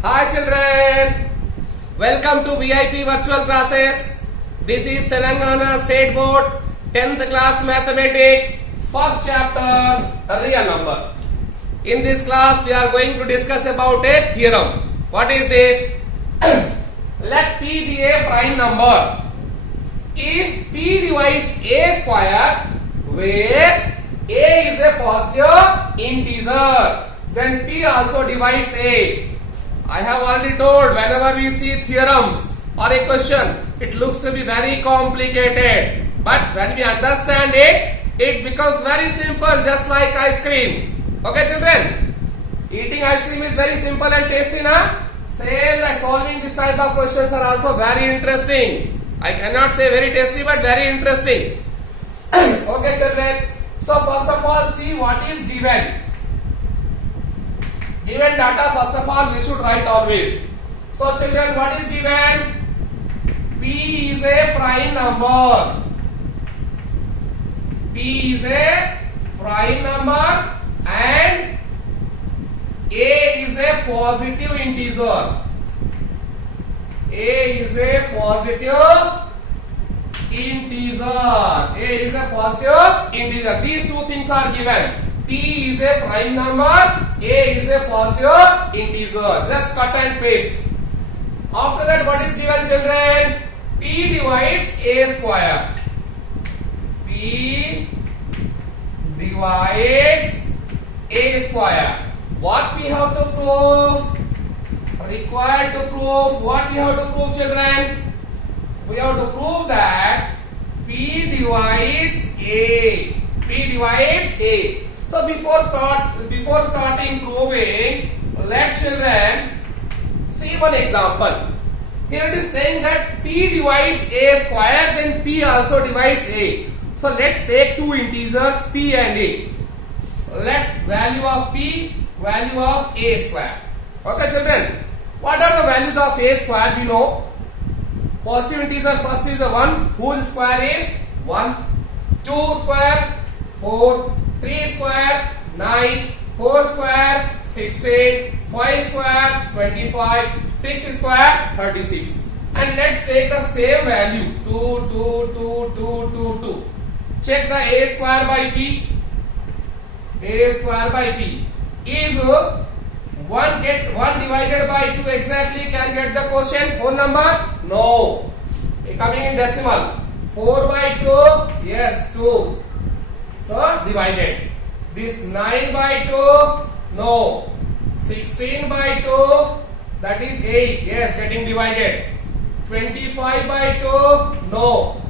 Hi children, welcome to VIP virtual classes. This is Telangana State Board 10th class mathematics, first chapter, real number. In this class we are going to discuss about a theorem. What is this? Let P be a prime number. If P divides A square, where A is a positive integer, then P also divides A. I have already told, whenever we see theorems or a question, it looks to be very complicated. But when we understand it, it becomes very simple, just like ice cream. Okay children? Eating ice cream is very simple and tasty, na? Same like solving this type of questions are also very interesting. I cannot say very tasty, but very interesting. Okay children? So first of all, see what is given. Given data, first of all, we should write always. So children, what is given? P is a prime number. P is a prime number and A is a positive integer. A is a positive integer. A is a positive integer. These two things are given. P is a prime number, A is a positive integer. Just cut and paste. After that, what is given children? P divides A square. P divides A square. What we have to prove? Required to prove. What we have to prove children? We have to prove that P divides A. P divides A. So before starting proving, let children see one example. Here it is saying that P divides A square, then P also divides A. So let's take two integers P and A. Let value of P, value of A square. Okay children, what are the values of A square? We know positive integer first is a 1, whose square is 1, 2 square 4, 3 square 9, 4 square 16, 5 square 25, 6 square 36. And let's take the same value 2, 2, 2, 2, 2, 2. Check the A square by P. A square by P is 1 divided by 2 exactly can get the quotient whole number? No. Coming in decimal. 4 by 2, yes 2. So divided. This 9 by 2, no. 16 by 2, that is 8, yes, getting divided. 25 by 2, no.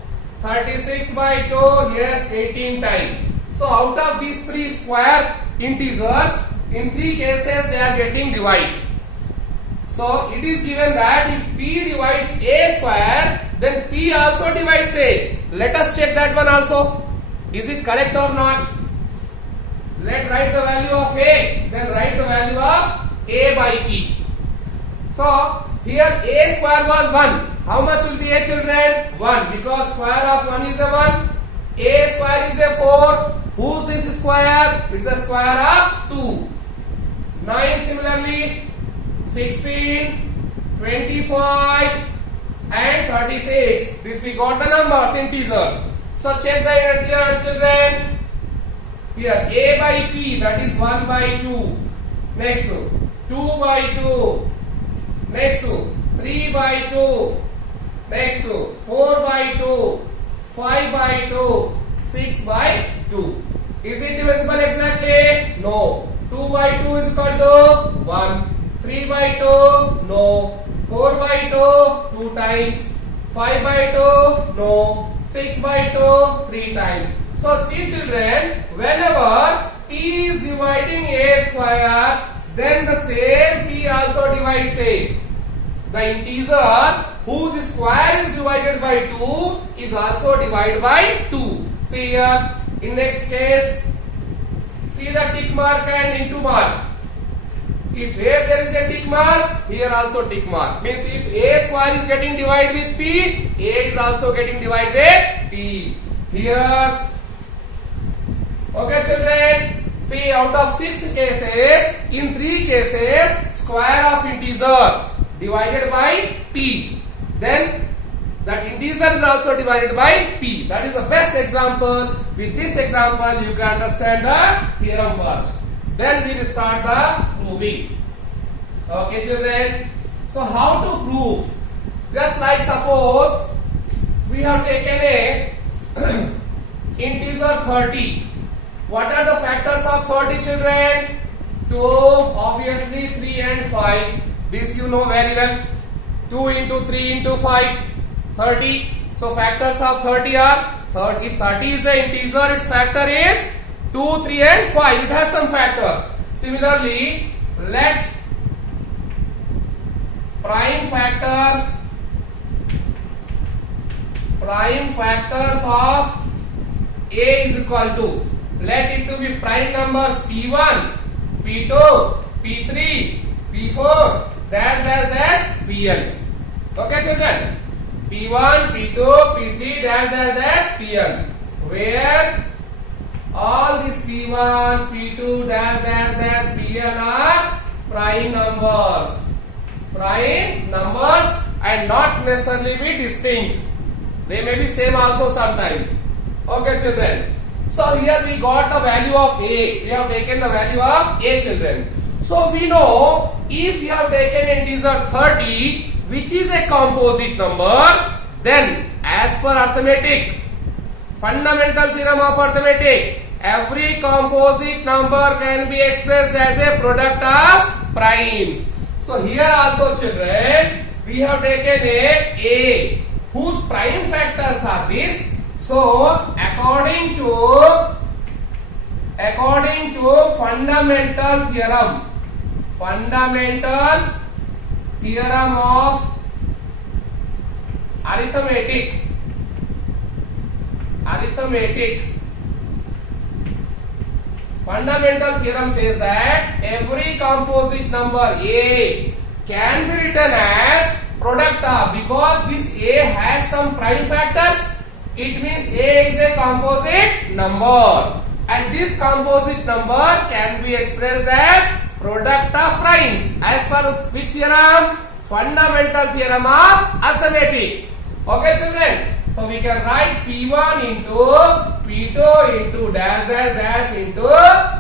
36 by 2, yes, 18 times. So out of these three square integers, in three cases they are getting divided. So it is given that if P divides A square, then P also divides A. Let us check that one also. Is it correct or not? Let write the value of A, then write the value of A by P. So here A square was 1. How much will be A children? 1, because square of 1 is a 1. A square is a 4. Whose this square? It's the square of 2. 9 similarly, 16, 25 and 36. This we got the numbers, integers. So check the here children. Here A by P, that is 1 by 2. Next 2 by 2. Next 3 by 2. Next 4 by 2. 5 by 2. 6 by 2. Is it divisible exactly? No. 2 by 2 is equal to 1. 3 by 2? No. 4 by 2? 2 times. 5 by 2? No. 6 by 2? 3 times. So see children, whenever P is dividing A square, then the same P also divides A. The integer whose square is divided by 2 is also divided by 2. See here, in next case, see the tick mark and into mark. If here there is a tick mark, here also tick mark. Means if A square is getting divided with P, A is also getting divided with P. Here, okay children, see out of 6 cases, in 3 cases, square of integer divided by p, then that integer is also divided by p. That is the best example. With this example, you can understand the theorem first. Then we will start the proving. Okay, children. So how to prove? Just like suppose we have taken a integer 30. What are the factors of 30, children? 2, obviously 3 and 5. This you know very well. 2 into 3 into 5, 30. So factors of 30 are 30. If 30 is the integer, its factor is 2, 3 and 5. It has some factors. Similarly, let prime factors of A is equal to, let it to be prime numbers P1, P2, P3, P4, dash, Pn. Okay, children? P1, P2, P3, dash, Pn. Where all these P1, P2, dash, Pn are prime numbers. Prime numbers and not necessarily be distinct. They may be same also sometimes. Okay, children. So here we got the value of A. We have taken the value of A, children. So we know if you have taken integer 30, which is a composite number, then as per arithmetic, fundamental theorem of arithmetic, every composite number can be expressed as a product of primes. So here also, children, we have taken A whose prime factors are this. So according to fundamental theorem of arithmetic, fundamental theorem says that every composite number A can be written as product of, because this A has some prime factors, it means A is a composite number, and this composite number can be expressed as product of primes as per which theorem? Fundamental theorem of arithmetic. Okay, children? So we can write P1 into P2 into dash into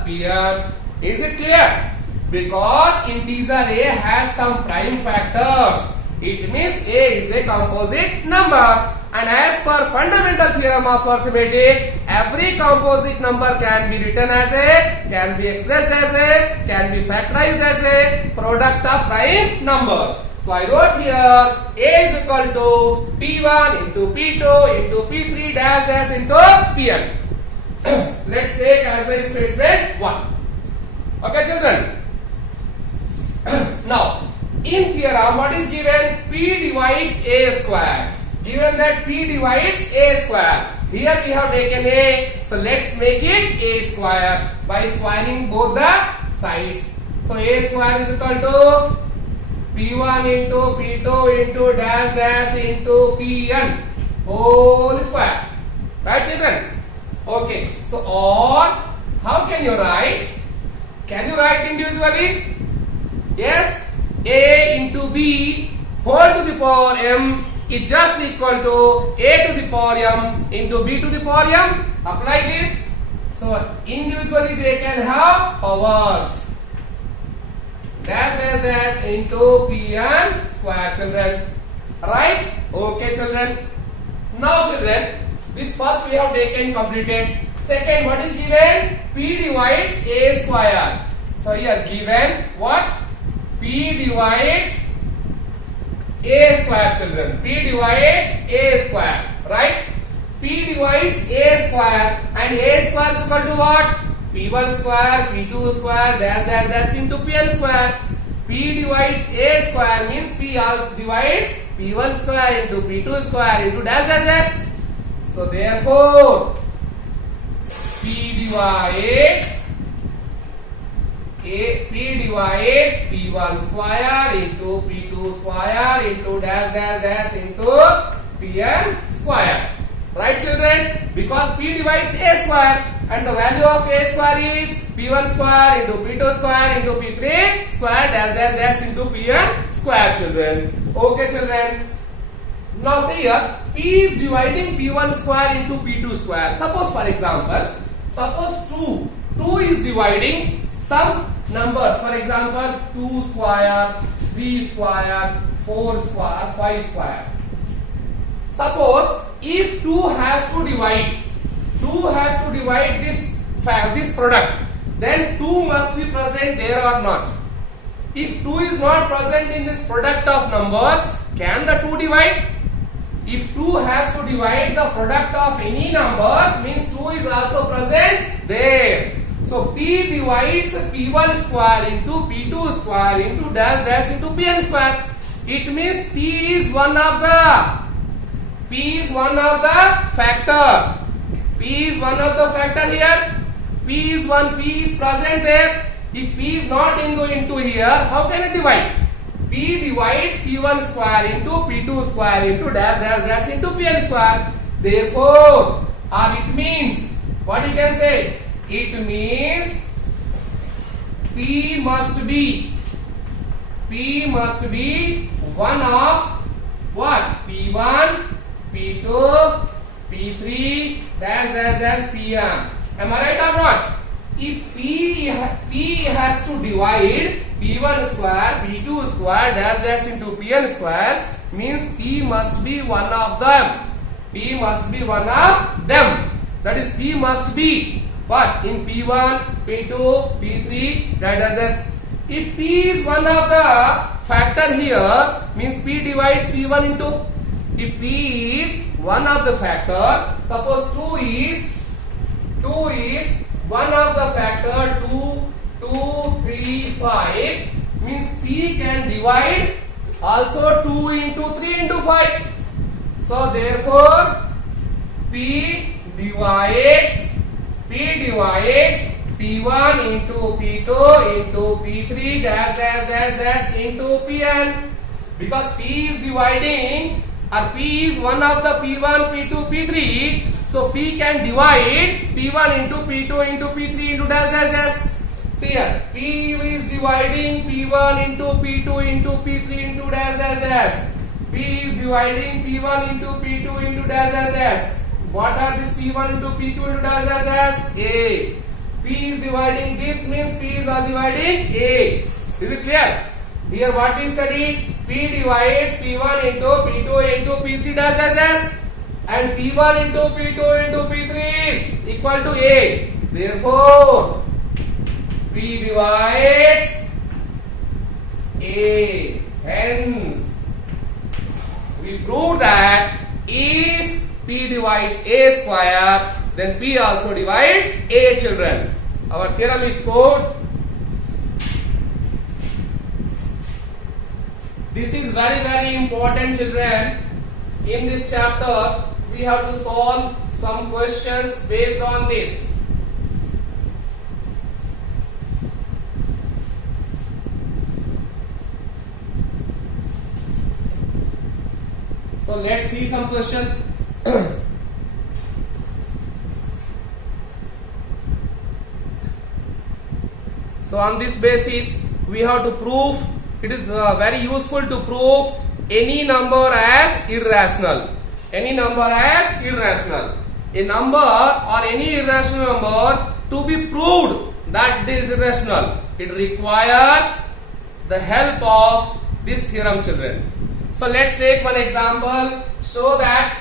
Pn. Is it clear? Because integer A has some prime factors, it means A is a composite number. And as per fundamental theorem of arithmetic, every composite number can be written as a, can be expressed as a, can be factorized as a product of prime numbers. So I wrote here A is equal to P1 into P2 into P3 dash into Pn. Let's take as a statement 1. Okay, children. Now, in theorem, what is given? P divides A square. Given that P divides A square. Here we have taken A. So let's make it A square by squaring both the sides. So A square is equal to P1 into P2 into dash into Pn whole square. Right, children? Okay. So or how can you write? Can you write individually? Yes. A into B whole to the power m is just equal to A to the power m into B to the power m. Apply this. So individually they can have powers. Dash into Pn square, children. Right? Okay, children. Now, children, this first we have taken completed. Second, what is given? P divides A square. So here given what? P divides A square, children. P divides A square. Right? P divides A square, and A square is equal to what? P1 square, P2 square, dash into Pn square. P divides A square means P divides P1 square into P2 square into dash. So therefore, P divides P1 square into P2 square into dash into Pn square. Right, children? Because P divides A square and the value of A square is P1 square into P2 square into P3 square dash dash dash into Pn square, children. Okay, children. Now see here, P is dividing P1 square into P2 square. Suppose for example, suppose 2 is dividing some numbers. For example, 2 square, 3 square, 4 square, 5 square. Suppose if 2 has to divide this product, then 2 must be present there or not. If 2 is not present in this product of numbers, can the 2 divide? If 2 has to divide the product of any numbers, means 2 is also present there. So P divides P1 square into P2 square into dash dash into Pn square. It means P is one of the factor. P is one of the factor here. P is present there. If P is not into here, how can it divide? P divides P1 square into P2 square into dash dash dash into Pn square. Therefore, or it means, what you can say? It means P must be one of what? P1, P2, P3, dash dash dash Pn. Am I right or not? If P has to divide P1 square, P2 square, dash dash into Pn square, means P must be one of them. P must be one of them. That is, P must be what? In P1, P2, P3, dash dash dash. If P is one of the factor here, means P divides P1 into. If P is one of the factor, suppose 2 is one of the factor 2, 3, 5, means P can divide also 2 into 3 into 5. So therefore P divides P1 into P2 into P3 dash dash dash dash into Pn. Because P is dividing, or P is one of the P1, P2, P3, so P can divide P1 into P2 into P3 into dash dash dash. See here, P is dividing P1 into P2 into P3 into dash dash dash. P is dividing P1 into P2 into dash dash dash. What are this P1 into P2 into dash dash dash? A. P is dividing this, means P is dividing A. Is it clear? Here what we studied? P divides P1 into P2 into P3 dash dash dash, and P1 into P2 into P3 is equal to A. Therefore, P divides A. Hence, we prove that if P divides A square, then P also divides A, children. Our theorem is proved. This is very, very important, children. In this chapter, we have to solve some questions based on this. So let's see some question. So on this basis, we have to prove. It is very useful to prove any number as irrational. Any number as irrational. A number or any irrational number, to be proved that it is irrational, it requires the help of this theorem, children. So let's take one example. Show that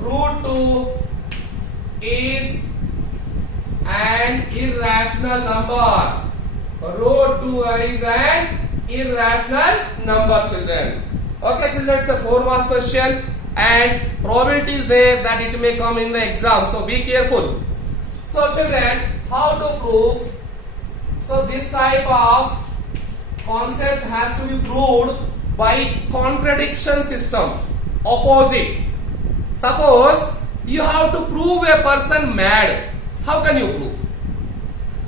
root 2 is an irrational number. Root 2 is an irrational number, children. Okay, children, it's a 4 marks question and probability is there that it may come in the exam. So be careful. So children, how to prove? So this type of concept has to be proved by contradiction system. Opposite. Suppose you have to prove a person mad. How can you prove?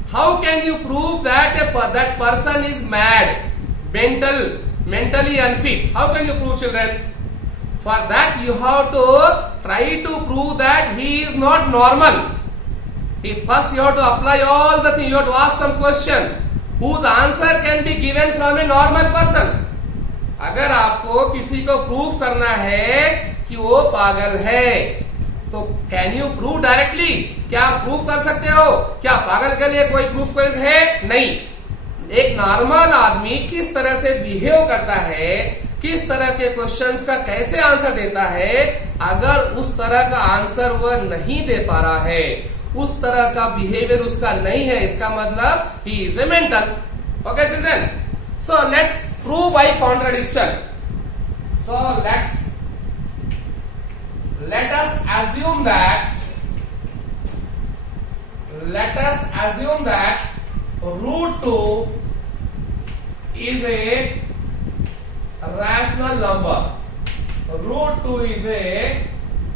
How can you prove that that person is mad, mentally unfit? How can you prove, children? For that you have to try to prove that he is not normal. First you have to apply all the things. You have to ask some question whose answer can be given from a normal person. अगर आपको किसी को prove करना है कि वो पागल है, तो कैन यू प्रूव डायरेक्टली? क्या प्रूव कर सकते हो? क्या पागल के लिए कोई प्रूफ है? नहीं. एक नॉर्मल आदमी किस तरह से बिहेव करता है, किस तरह के क्वेश्चंस का कैसे आंसर देता है, अगर उस तरह का आंसर वह नहीं दे पा रहा है, उस तरह का बिहेवियर उसका नहीं है, इसका मतलब he is a mental. Okay children, so let's prove by contradiction. So let us assume that root 2 is a rational number. Root 2 is a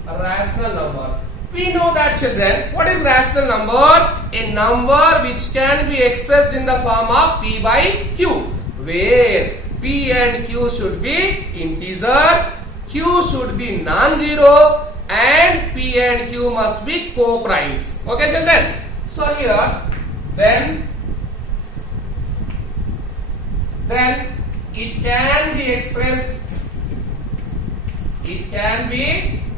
rational number. We know that, children. What is rational number? A number which can be expressed in the form of p by q, where p and q should be integer, q should be non-zero, and p and q must be co-primes. Okay, children? So here, then it can be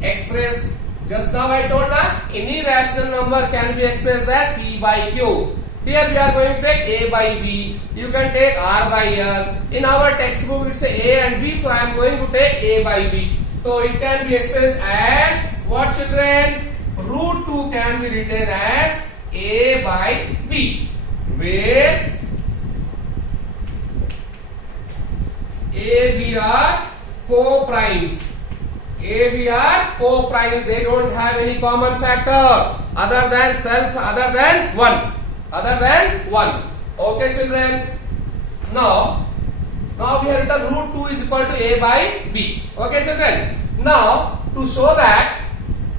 expressed just now I told that any rational number can be expressed as p by q. Here we are going to take a by b, you can take r by s. In our textbook it's a and b, so I am going to take a by b. So it can be expressed as what, children? Root 2 can be written as a by b, where a, b are co-primes. A, b are co-primes. They don't have any common factor other than 1. Okay, children. Now we have written root 2 is equal to a by b. Okay, children. Now to show that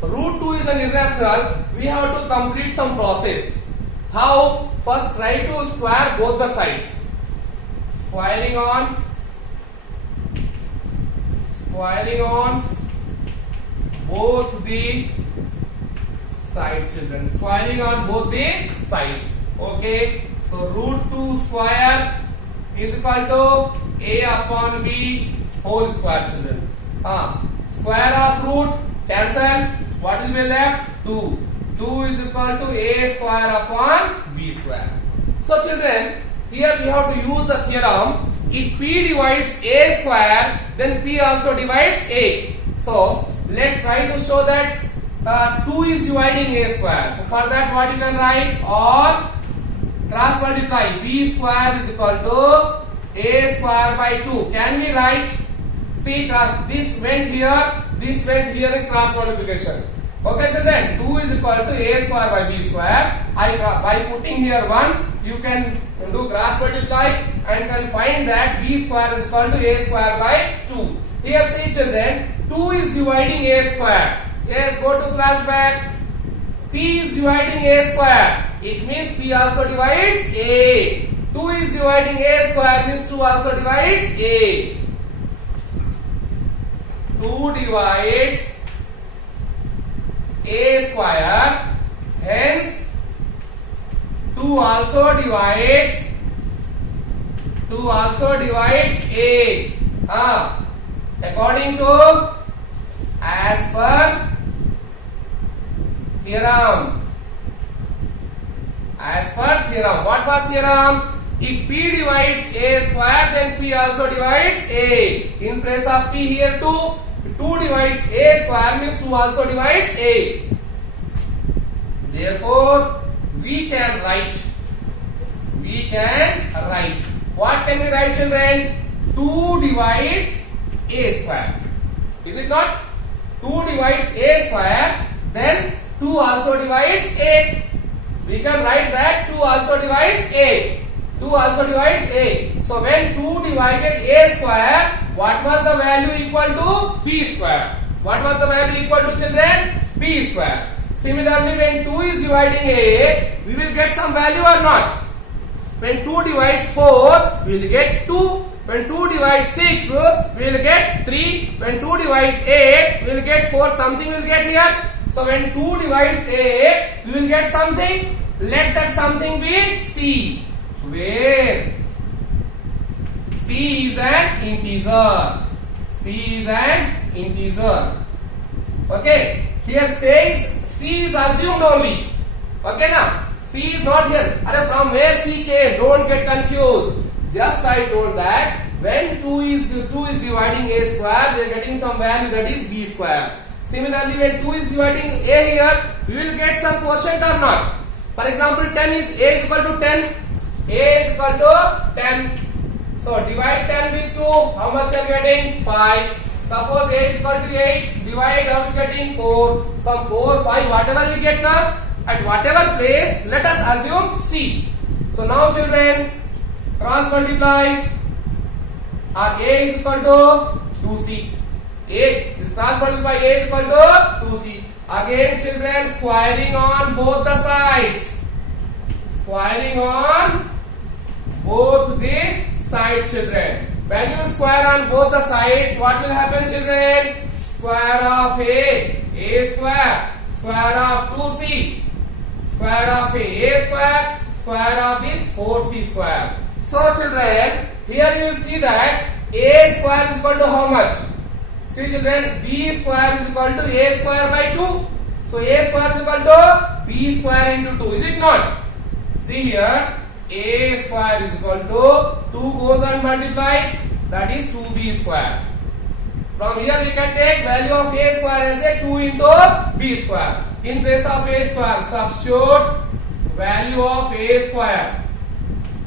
root 2 is an irrational, we have to complete some process. How? First try to square both the sides. Squaring on both the sides, children. Squaring on both the sides. Okay. So root 2 square is equal to a upon b whole square, children. Square of root cancel. What will be left? 2. 2 is equal to a square upon b square. So children, here we have to use the theorem. If p divides a square, then p also divides a. So let's try to show that 2 is dividing a square. So for that, what you can write? Or cross multiply. B square is equal to a square by 2. Can we write? See, this went here in cross multiplication. Okay, so then 2 is equal to a square by b square. By putting here 1, you can do cross multiply and can find that b square is equal to a square by 2. Here see, children, 2 is dividing a square. Yes, go to flashback. P is dividing a square. It means p also divides a. 2 is dividing a square means 2 also divides a. 2 divides a square, hence 2 also divides a. According to as per theorem. What was theorem? If p divides a square, then p also divides a. In place of p here 2 divides a square means 2 also divides a. Therefore, we can write. What can we write, children? 2 divides a square. Is it not? 2 divides a square, then 2 also divides a. We can write that 2 also divides a. So when 2 divided a square, what was the value equal to b square? What was the value equal to, children? b square. Similarly, when 2 is dividing a, we will get some value or not? When 2 divides 4, we will get 2. When 2 divides 6, we will get 3. When 2 divides 8, we will get 4. Something will get here. So when 2 divides A, we will get something. Let that something be C, where C is an integer. C is an integer. Okay. Here says C is assumed only. Okay now. C is not here. From where C came? Don't get confused. Just I told that when 2 is dividing A square, we are getting some value, that is B square. Similarly, when 2 is dividing A here, we will get some quotient or not. For example, 10 is A is equal to 10. A is equal to 10. So divide 10 with 2. How much are you getting? 5. Suppose A is equal to 8. Divide, how much getting? 4. Some 4, 5, whatever we get now. At whatever place, let us assume C. So now children, cross multiply. Our A is equal to 2C. This cross multiply A is equal to 2C. Again children, squaring on both the sides. Squaring on both the sides children. When you square on both the sides, what will happen children? Square of A square. Square of 2C. Square of A square. Square of this 4C square. So children, here you will see that A square is equal to how much? See children, B square is equal to A square by 2. So A square is equal to B square into 2. Is it not? See here, A square is equal to 2 goes and multiplied. That is 2B square. From here we can take value of A square as a 2 into B square. In place of A square, substitute value of A square.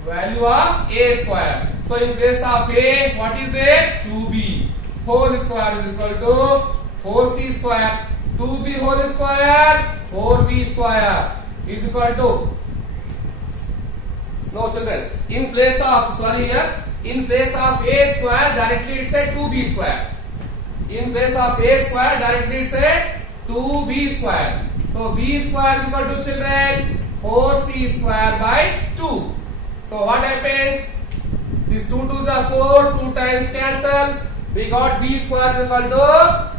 Value of A square. So in place of A, what is there? 2B. Whole square is equal to 4C square. 2B whole square, 4B square is equal to. No children. In place of A square, directly it's a 2B square. In place of A square, directly it's a 2B square. So B square is equal to children 4C square by 2. So what happens? These 2 2s are 4, 2 times cancel. We got B square is equal to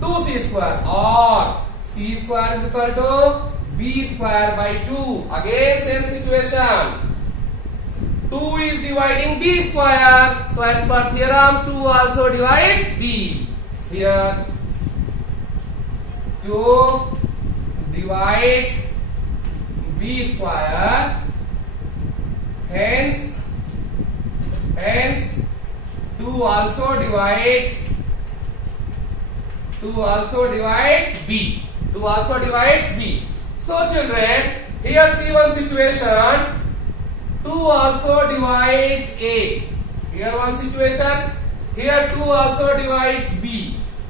2C square, or C square is equal to B square by 2. Again same situation. 2 is dividing B square. So as per theorem, 2 also divides B. Here 2 divides B square. Hence 2 also divides B. 2 also divides B. So children, here see one situation. 2 also divides A. Here one situation. Here 2 also divides B.